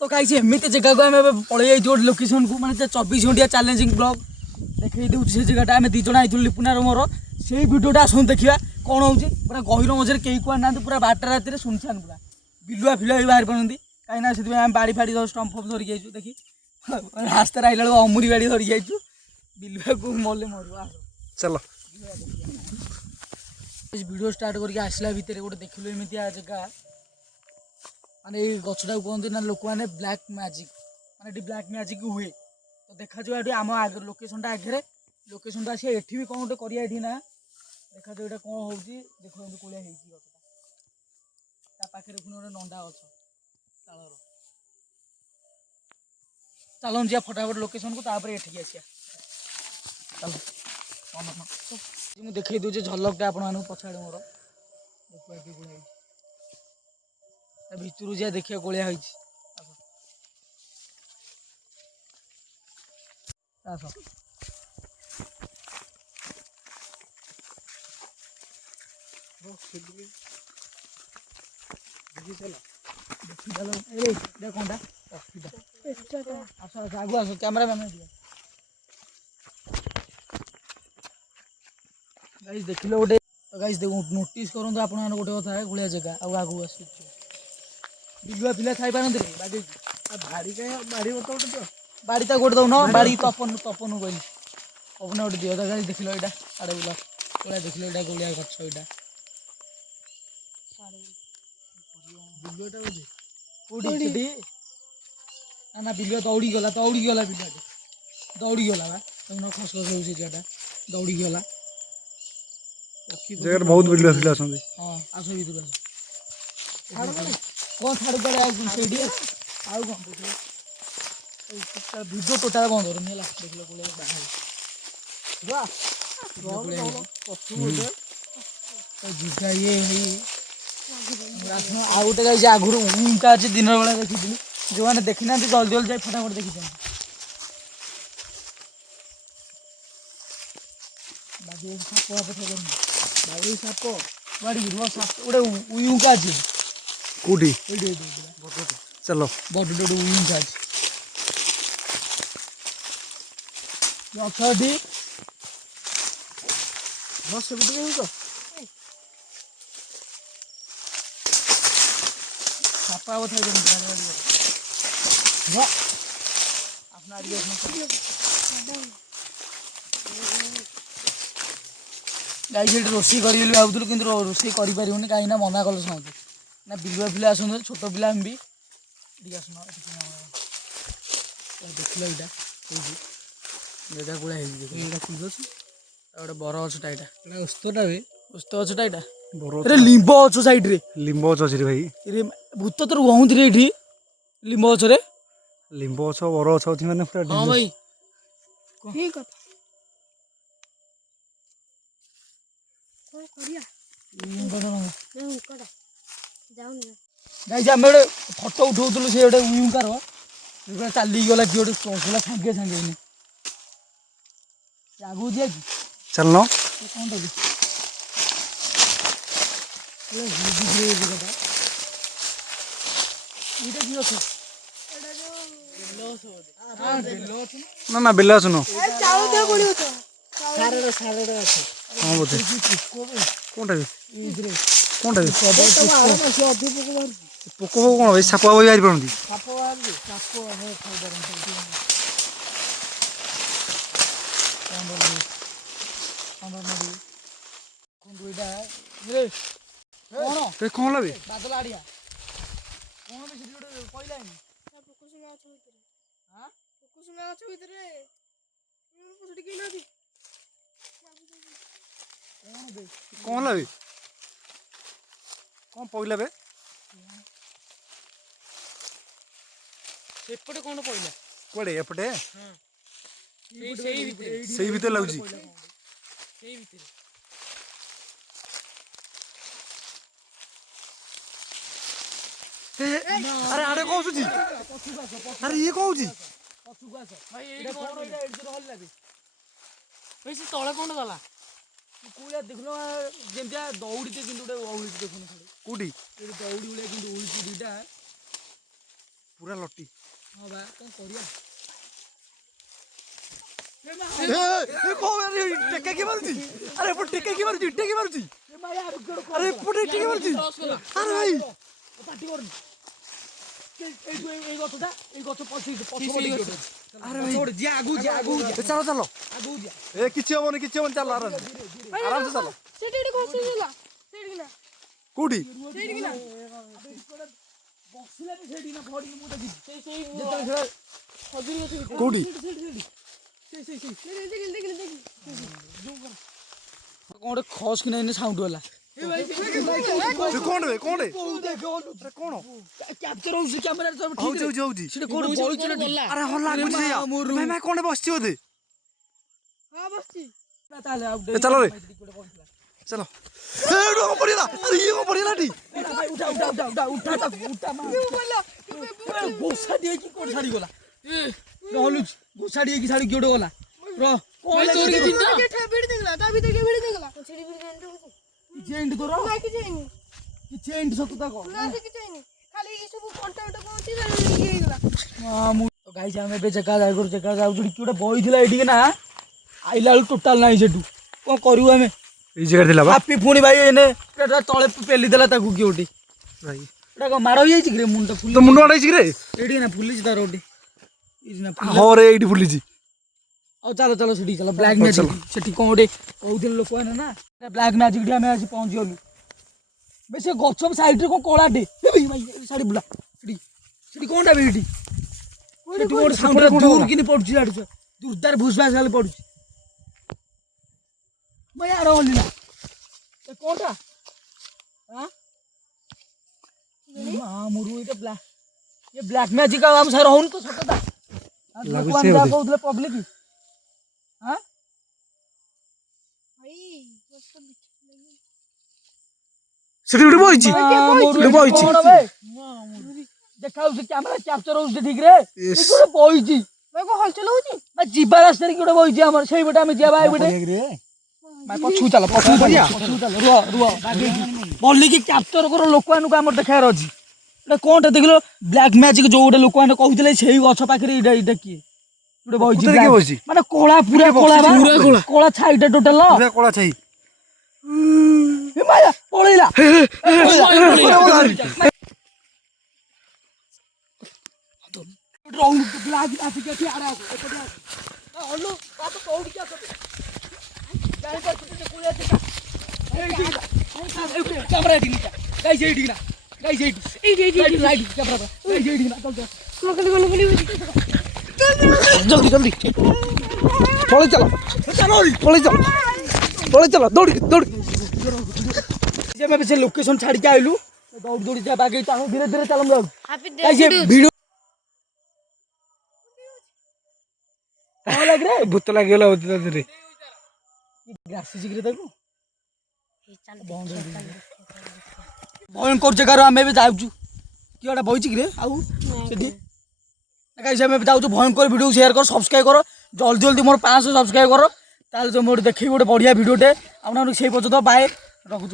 तो कहीं एमती जगह को आम पलि गोटे लोकेशन को मैंने 24 घंटिया चैलेंजिंग ब्लॉग देखई दूँ से जगह आम दिज आई लिपुनार मोर से भिडियोटा आसुन देखा कौन हो पूरा गहिर मझे कई कुआ ना पूरा 12टा राति सुनसान पूरा बिलुआ फिलुआ भी बाहर पड़ती कहीं से आम बाड़ी फाड़ी स्टम्प फम्प धरिक जाइए देखी रास्तार आइला बेलू अमुरी बाड़ी धरिक जाइए बिलुआ को मले मरवा चलो वीडियो स्टार्ट करके आसला भितर गोटे देखिलु एमती जगह माने गछटा कहते ना लोक मैंने ब्लैक मैजिक माने ब्लैक मैजिक हुए तो देखा जो ये आम आगे लोकेशनटा आगे लोकेशनटा आसी एठी भी कौन गोटे करिया एठी ना देखा जो ये कौन होची देखो एमती कोलिया हेची गछटा ता पाखे पुणी गोटे नंदा गछ तालर चलो जा फटाफट लोकेशन को तापर एठी आसिया चलो मुझे देखई दूचे झलकटा आपण पछाड़े मोर देखो ये गोलिया भितर जा देखिए गोलिया होइछि आगु आस कैमरा मैन गाइस देख लो गोटे गाइस देखो नोटिस करूँ आप गोटे कथा गुड़िया जगह आगू आस बिलुआ पिला खाई पारती बाड़ी भाड़ी कहीं बाड़ी बता गोटे दियो बाड़ी तो गोटे दौन बाड़ी तपन तपन कहली तपन गोटे दियो गाइस देख लो यहाँ आड़े बुला गोलिया देख लो यहाँ गोलिया गछ यहाँ बिलुआटा कौटी ना ना बिलुआ दौड़ी गला बिलुआ दौड़ी गला बा तुम खस खस हो जगह दौड़ी गला जगह बहुत बिलुआ फिला हाँ आस भर आस कौन छाड़ कर आउ कौन भिडियो टोटाल बंद कर देख लो जिगा ये आउ गोटे गाई आगुरी उंका अच्छे दिन बेला देखी जो मैंने देखी ना जल्दी जल्दी जाए फटाफट देखी बाड़ी साप बाड़ी साप गोटे उंका अच्छे कौटी चलो बड़ उंका अच्छे अच्छी सापा गाई रोषे करी भावुलु कि रोषे कर कहीं मना कल समझे ना बिलुआ पिला आस छोट पिला आस देख लो यहाँ गुड़ा गोटे बर गछटा यहाँ ओस्तटा भी ओस्त गछटा यहाँ लिंब गछ साइड्रे लिंब गछ अच्छे भाई भूत तो रुहत ये लिंब गछरे लिंब गछ बर गछ अच्छी मैंने हाँ भाई ठीक है गाइस आम गोटे फटो उठाऊलु से गोटे उकार चली गला किए गोटे सागे सागे आगू दिया कि चलना कौन ना ना बिल्ला सुनो हाँ बोधे कौनटा कौनटा पोक कौन भाई साप बाहर पड़ती कौन लगे बादल आड़िया कौन भी गोटे कहलानी कौन लगे कौन पड़ला बे सेपटे कौन पड़ला कड़े एपटे से भीतर लगुच अरे आड़े कौन सुची अरे ये कौन जी भाई से तले कौन गला कौया देख लो जमिया दौड़ीते कि गोटे ओहली देखुन कौटी दौड़ी भाया कि ओहली दुईटा पूरा लटी हां बा कौन करिया टेका की मारुची अरे एपटे टेका की मारुची अरे एपटे टेका मारुची अरे भाई पार्टी कर এই গছ পছি अरे भाई छोड़ जा आगू चलो चलो जा ए किछि होबनी चलो आराम से चलो ସେଠି ଖସିଥିଲା ସେଠି ନା कोठी ସେଠି ନା ବକ୍ସିଲା ବି ସେଠି ନା ଭଡି ମୁଁ ଦେଖି ସେଇ ଯେତେବେଳେ ଖଜୁରୀ ଗଛ ଭିତରେ कोठी ଦେଖିଲି କଣ ଗୋଟେ ଖସ କି ନାହିଁ ସାଉଣ୍ଡ ହେଲା कौन रे अरे कौन କ୍ୟାପଚର ହଉଛି କ୍ୟାମେରା ସବୁ हौ ଠିକ जाऊ ସେଟା କୋଣ ବଇଛି ନା अरे हल्ला कुछ भाई मैं कौन बसছি बोधे ହଁ ବସିଛି ତାହେଲେ ଆଉ ए चलो रे चलो ए उठो पड़िला अरे ये को पड़िला टी ଉଠା ଗୋସା দিয়ে কি কোন ছাড়ি গলা রহলু গোসা দিয়ে কি ছাড়ি কি ওটা গলা র কোন তোর কি চিন্তা কে ভিড় দেখলা তা ভিতরে কে ভিড় দেখলা সেটি ভিড় জানতে হচ্ছে চেন্ড তোর না কি চাইনি কি চেন্ড সততা কর না কি চাইনি খালি এই সব কন্টা পৌঁছি তাহলে কি ହେଇଗଲା ମୁଁ ତ ଗାଈ ଆମେ ଏବେ ଜାଗା ଯାଉଛୁ କି ଗୋଟେ ବଇଥିଲା ଏଇଠିକି ନା ଆଇଲା ବେଳୁ ଟୋଟାଲ ନାହିଁ ସେଠୁ କ'ଣ କରିବୁ ଆମେ এই জায়গা দিলা বা ହାପି ପୁଣି ଭାଇ ଏନେ ଏଟା ତଳେ ପେଲି ଦେଲା ତାକୁ କିଏ ଗୋଟେ भाई ଏଟା କ'ଣ ମାର ହେଇଯାଇଛି କି ରେ ମୁଣ୍ଡ ଫୁଲି तो मुंडो अडाई रे ଏଇଠି ନା ଫୁଲିଛି ତାର ଗୋଟେ ଏଇଠି ନା हो रे एडी फुलीची ଆଉ ଚାଲ ସେଠିକି ଚାଲ ବ୍ଲାକ୍ ମ୍ୟାଜିକ୍ ସେଠି କ'ଣ ଗୋଟେ କହୁଥିଲେ ଲୋକମାନେ ନା ବ୍ଲାକ୍ ମ୍ୟାଜିକ୍ ଠି ଆମେ ଆସି ପହଞ୍ଚିଗଲୁ ବେ ସେ ଗଛ ସାଇଡ୍ରେ କ'ଣ କଳାଟେ ଶାଢ଼ୀ ବୁଲା ସେଠି କ'ଣଟା ବେ ଏଠି ସେଠି ଗୋଟେ ସାଉଣ୍ଡ ଦୂର କିନି ପଡୁଛି ଆଡୁ ଦୁର୍ଦାର ଭୁସଭାସ ଖାଲି ପଡୁଛି ମୁଁ ୟାର ହଲି ନା ଏ କୋଟା हां मामुरु एटा ब्लैक ये ब्लैक मैजिक हम सर रहउन तो सतता लागु लोगन से जा बोले। कहउले पब्लिक हां भाई बस तो सेठी उठी बइची उठी बइची देखाउ से कैमरा कैप्चर हो से ठीक रे ई कोडे बइची भाई को हलचल होची मैं जीबा रास्ता रे कोडे बइची हमर सेई बेटा में जेबा आई बेटे मैं पछू चल रुआ बोलली कि कैप्चर करो लोकान को हमर देखार अछि एटा कोनटा देखलो ब्लैक मैजिक जो गोटे लोकान कहउतले सेई गछ पाखरे इडा की गोटे बइची उतरे के बइची माने कोला पूरा कोला कोला छाइटा टोटल पूरा कोला छाई ए माया पळैला राउंड ब्लैक मैजिक के आड़ा हल्लो बात कौड़ क्या सब जाने पर तुझे कोई देखा कैमरा एडिटिंग गाइस एडिटिंग ना guys editing light camera guys editing ना चल जल्दी जल्दी पळे चलो दौड़ी जे मैं से लोकेशन छाड़ के आइलू दौड़ जा बागे ताऊ धीरे धीरे चलम लोग हैप्पी गाइस ये वीडियो लग रे भूत लागेला होती रे ग्रासी जिगरे देखो भयंकर जगह आम भी जाऊँ कि गोटे बही रे आउ गाइस आम जाऊँ भयंकर वीडियो शेयर कर सब्सक्राइब कर जल्दी जल्दी मोर 500 सब्सक्राइब कर ताल जो मोर देखी गोटे बढ़िया वीडियोटे आप से पर्यटन बाय रखुच।